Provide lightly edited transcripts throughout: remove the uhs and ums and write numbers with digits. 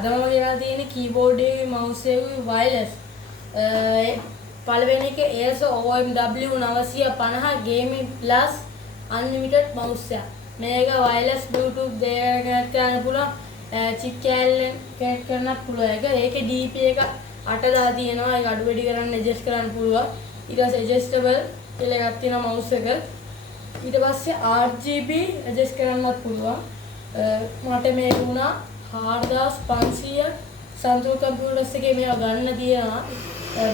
අදම ගෙනලා තියෙන කීබෝඩ් එකේ mouse එකේ wireless. පළවෙනි එක Acer OMW 950 gaming plus unlimited mouse එක. මේක wireless bluetooth දෙකකට connect කරන්න පුළුවන්. chip කැලෙන් connect කරන්නත් පුළුවන් එක. ඒකේ DP එක 8000 තියෙනවා. ඒක අඩු වැඩි කරන්න adjust කරන්න පුළුවන්. ඊට පස්සේ adjustable කියලා එකක් තියෙනවා mouse එක. ඊට පස්සේ RGB adjust කරන්නත් පුළුවන්. මට මේක වුණා 4500 Samsung computers එකේ මේවා ගන්න තියෙනවා.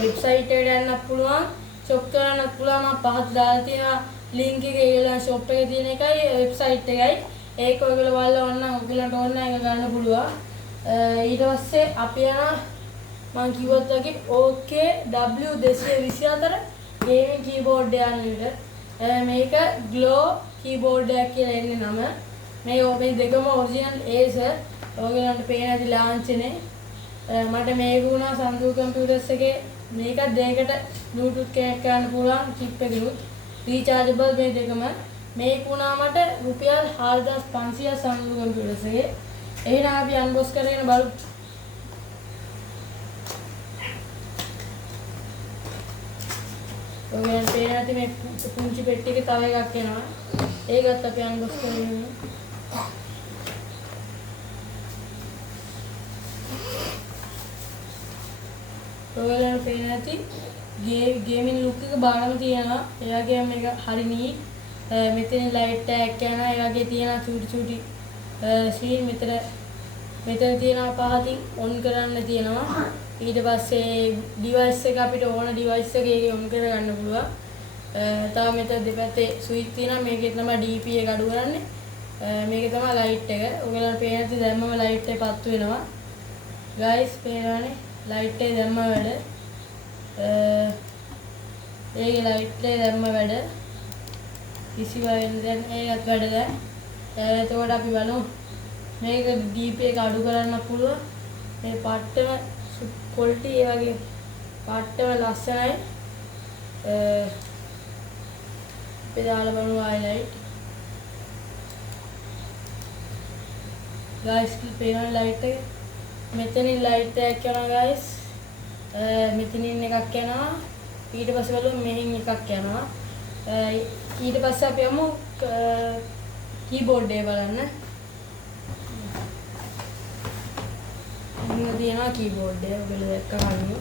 වෙබ්සයිට් එකට යන්නත් පුළුවන්, shop කරන්නත් පුළුවන්. මම පහත දාලා තියෙනවා link එකේ ඊළඟ shop එකේ තියෙන එකයි වෙබ්සයිට් එකයි. ඒක ඔයගොල්ලෝ බලලා ඕන නම් ඔයගොල්ලන්ට ඕන නම් ඒක ගන්න පුළුවන්. ඊට පස්සේ අපි යනවා මම කිව්වත් වගේ OKW224 gaming keyboard එක යන්නට. මේක Glow keyboard එකක් කියලා එන්නේ නම. මේ දෙකම original Acer. ඔයගොල්ලන්ට පේන ඇති launch නේ. මට මේක වුණා Samsung computers එකේ මේකත් දෙයකට Bluetooth connect කරන්න පුළුවන් chip එකකුත් rechargeable මේ දෙකම. මේක වුණා මට රුපියල් 4500 Samsung computers එකේ. එහෙනම් අපි unbox කරගෙන බලමු. ඔයගොල්ලන්ට පේන ඇති මේ පුංචි පෙට්ටි එකේ තව එකක් එනවා. ඒකත් අපි unbox කරගෙන ඔයගොල්ලන්ට පේන ඇති ගේමින් ලුක් එක බාරම තියෙනවා. ඒ වගේම මේක හරි නීට්. මෙතන ලයිට් එකක් යනවා. ඒ වගේ තියෙනවා චූටි ස්ක්‍රීන් මෙතන තියෙනවා පහතින් ඔන් කරන්න තියෙනවා. ඊට පස්සේ ඩිවයිස් එක අපිට ඕන ඩිවයිස් එක ඒකේ ඔන් කරගන්න පුළුවන්. තව මෙතන දෙපැත්තේ ස්විච් තියෙනවා. මේකේ තමයි DP එක අඩු කරන්නේ. මේක තමයි ලයිට් එක. ඔයගොල්ලන්ට පේන ඇති දැම්මම ලයිට් එක පත්තු වෙනවා. ගයිස් පේනවනේ ලයිට් එක දැම්ම වැඩ. ඒකේ ලයිට් එක දැම්ම වැඩ. කිසි වෙන්නේ දැන් ඒකත් වැඩ දැන්. එතකොට අපි බලමු මේක DP එක අඩු කරන්න පුළුවන්. මේ පාට්ටම quality ඒ වගේ පාට්ටම ලස්සනයි. අපි දාලා බලමු highlight. guys පේන light එක. මෙතනින් light එකක් යනවා guys. මෙතනින් එකක් යනවා. ඊට පස්සේ බලමු මෙහින් එකක් යනවා. ඊට පස්සේ අපි යමු keyboard එක බලන්න. මෙන්න තියෙනවා keyboard එක. ඔයගොල්ලෝ දැක්ක කලින්.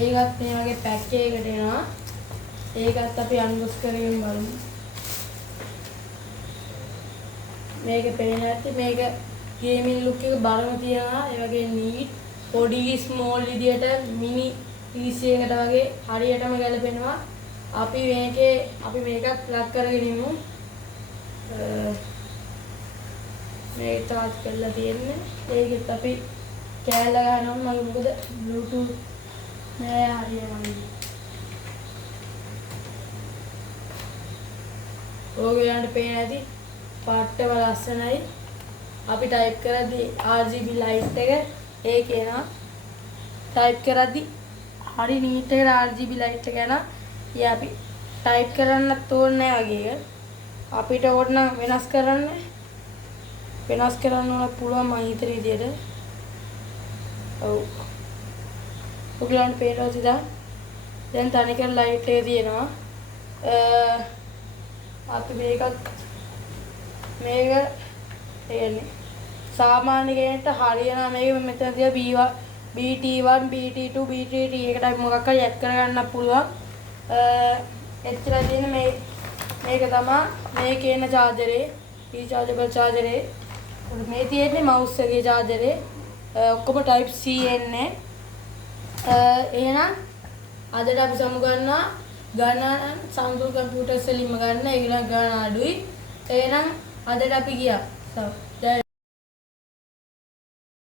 ඒකත් මේ වගේ පැක් එකකට එනවා. ඒකත් අපි unbox කරගෙන බලමු. මේක පේන ඇති මේක ගේමින් ලුක් එක බලම තියෙනවා. ඒ වගේ නීට් පොඩි ස්මෝල් විදියට මිනි PC එකකට වගේ හරියටම ගැලපෙනවා. අපි මේකත් ප්ලග් කරගෙන ඉමු. මේක charge කරලා තියෙන්නේ. ඒකෙත් අපි කෑල්ල ගන්නවා. මම මොකද Bluetooth නෑ හරියන්නේ. ඔයගොල්ලන්ට පේන ඇති පාට්ටම ලස්සනයි. අපි ටයිප් කරද්දී RGB light එක ඒකේ නා ටයිප් කරද්දී හරි නීට් එකට RGB light එක යනවා. ඊය අපි ටයිප් කරන්නත් ඕනේ නැහැ වගේ එක. අපිට ඕන නම් වෙනස් කරන්න ඕන පුළුවන් මම හිතන විදියට. ඔව්. ඔයගොල්ලන්ට පේනවද දැන් තනිකර light එක තියෙනවා. අපි මේක කියන්නේ සාමාන්‍ය කෙනෙක්ට හරියන මේක මෙතන තියා BT1 BT2 BT3 එකට අපි මොකක් හරි ඇඩ් කරගන්න පුළුවන්. එච්චර තියෙන මේක තමයි මේකේ එන charger rechargeable charger මේ තියෙන්නේ mouse එකේ charger ඔක්කොම type C එන්නේ. එහෙනම් අදට අපි සමු ගන්නවා ගණන් Samsung computers වලින්ම ගන්න. ඒගොල්ලන් ගණන් අඩුයි. එහෙනම් අදට අපි ගියා.